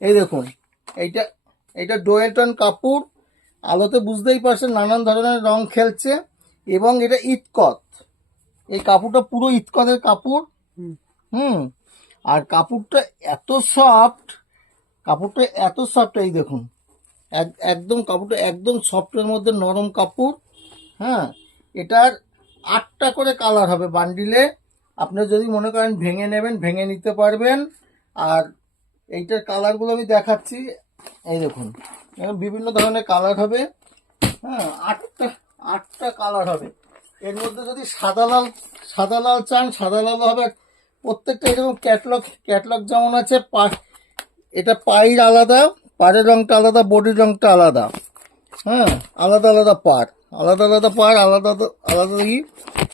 এই দেখুন, এইটা এইটা ডোয়েটন কাপড়, আলোতে বুঝতেই পারছেন নানান ধরনের রং খেলছে, এবং এটা ইতকত, এই কাপড়টা পুরো ইতকতের কাপড়। হুম। আর কাপড়টা এত সফট, কাপড়টা এত সফট, এই দেখুন, একদম কাপড়টা একদম সফটের মধ্যে নরম কাপড়। হ্যাঁ, এটার 8টা করে কালার হবে বান্ডিলে। আপনি যদি মনে করেন ভেঙে নেবেন, ভেঙে নিতে পারবেন। আর এইটার কালারগুলো আমি দেখাচ্ছি, এই দেখুন, এরকম বিভিন্ন ধরনের কালার হবে। হ্যাঁ, 8টা কালার হবে। এর মধ্যে যদি সাদা লাল চান, সাদা লাল হবে। প্রত্যেকটা এরকম ক্যাটলগ যেমন আছে, এটা পায়ের আলাদা, পাড়ের রংটা আলাদা, বডির রংটা আলাদা। হ্যাঁ, আলাদা আলাদা পাড়, আলাদা আলাদা পাড়, আলাদা আলাদা ই।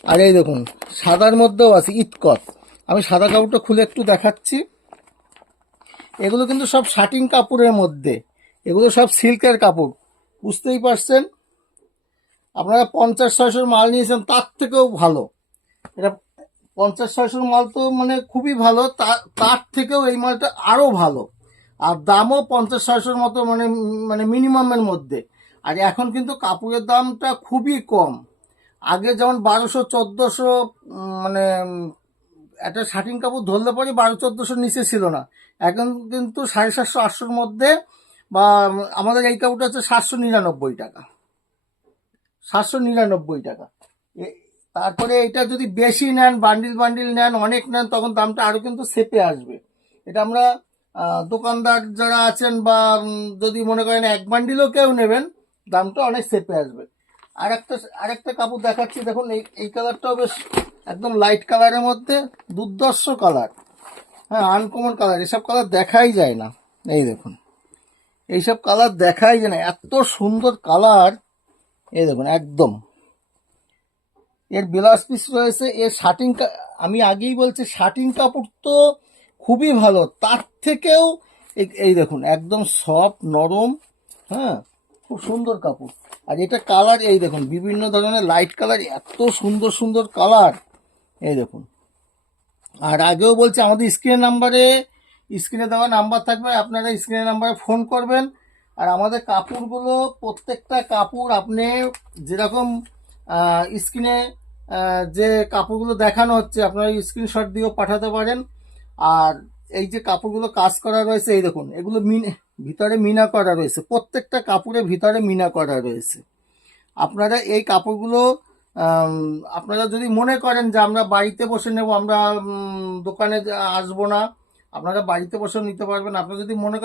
আর এই দেখুন, সাদার মধ্যেও আছে ইতকত। আমি সাদা কাপড়টা খুলে একটু দেখাচ্ছি। এগুলো কিন্তু সব শাটিং কাপড়ের মধ্যে, এগুলো সব সিল্কের কাপড়, বুঝতেই পারছেন। আপনারা 50-600 মাল নিয়েছেন, তার থেকেও ভালো এটা। 50-600 মাল তো মানে খুবই ভালো, তার থেকেও এই মালটা আরও ভালো। আর দামও 50-600 মতো, মানে মানে মিনিমামের মধ্যে। আর এখন কিন্তু কাপড়ের দামটা খুবই কম। আগে যেমন 1200-1400, মানে একটা শার্টিং কাপড় ধরলে পরে 1200-1400 নিচে ছিল না। এখন কিন্তু 750-800-র মধ্যে, বা আমাদের এই কাপড়টা হচ্ছে 799 টাকা, 799 টাকা। তারপরে এটা যদি বেশি নেন, বান্ডিল বান্ডিল নেন, অনেক নেন, তখন দামটা আরও কিন্তু সেপে আসবে। এটা আমরা দোকানদার যারা আছেন, বা যদি মনে করেন এক বান্ডিলও কেউ নেবেন, দামটা অনেক সেপে আসবে। আরেকটা কাপড় দেখাচ্ছি, দেখুন, এই কালারটাও বেশ একদম লাইট কালারের মধ্যে, দুর্ধর্ষ কালার। হ্যাঁ, আনকমন কালার, এসব কালার দেখাই যায় না। এই দেখুন, এইসব কালার দেখাই যায় না, এত সুন্দর কালার। এই দেখুন, একদম এর ব্লাউজ পিস রয়েছে, এর আমি আগেই বলছি, শার্টিং কাপড় তো খুবই ভালো, তার থেকেও এই দেখুন, একদম সফট নরম। হ্যাঁ, খুব সুন্দর কাপড়। আর এটা কালার, এই দেখুন, বিভিন্ন ধরনের লাইট কালার, এত সুন্দর সুন্দর কালার। এই দেখুন। আর আগেও বলছি, আমাদের স্ক্রিনে দেওয়া নাম্বার থাকবে, আপনারা স্ক্রিনের নাম্বারে ফোন করবেন। আর আমাদের কাপড়গুলো, প্রত্যেকটা কাপড় আপনি যেরকম স্ক্রিনে যে কাপড়গুলো দেখানো হচ্ছে, আপনারা স্ক্রিনশট দিয়েও পাঠাতে পারেন। আর এই যে কাপড়গুলো কাজ করা রয়েছে, এই দেখুন, এগুলো ভিতরে মিনা করা রয়েছে, প্রত্যেকটা কাপড়ের ভিতরে মিনা করা রয়েছে। আপনারা এই কাপড়গুলো, আপনারা যদি মনে করেন যে আমরা বাড়িতে বসে নেব, আমরা দোকানে আসবো না, আপনারা বাড়িতে বসে নিতে পারবেন। আপনারা যদি মনে করেন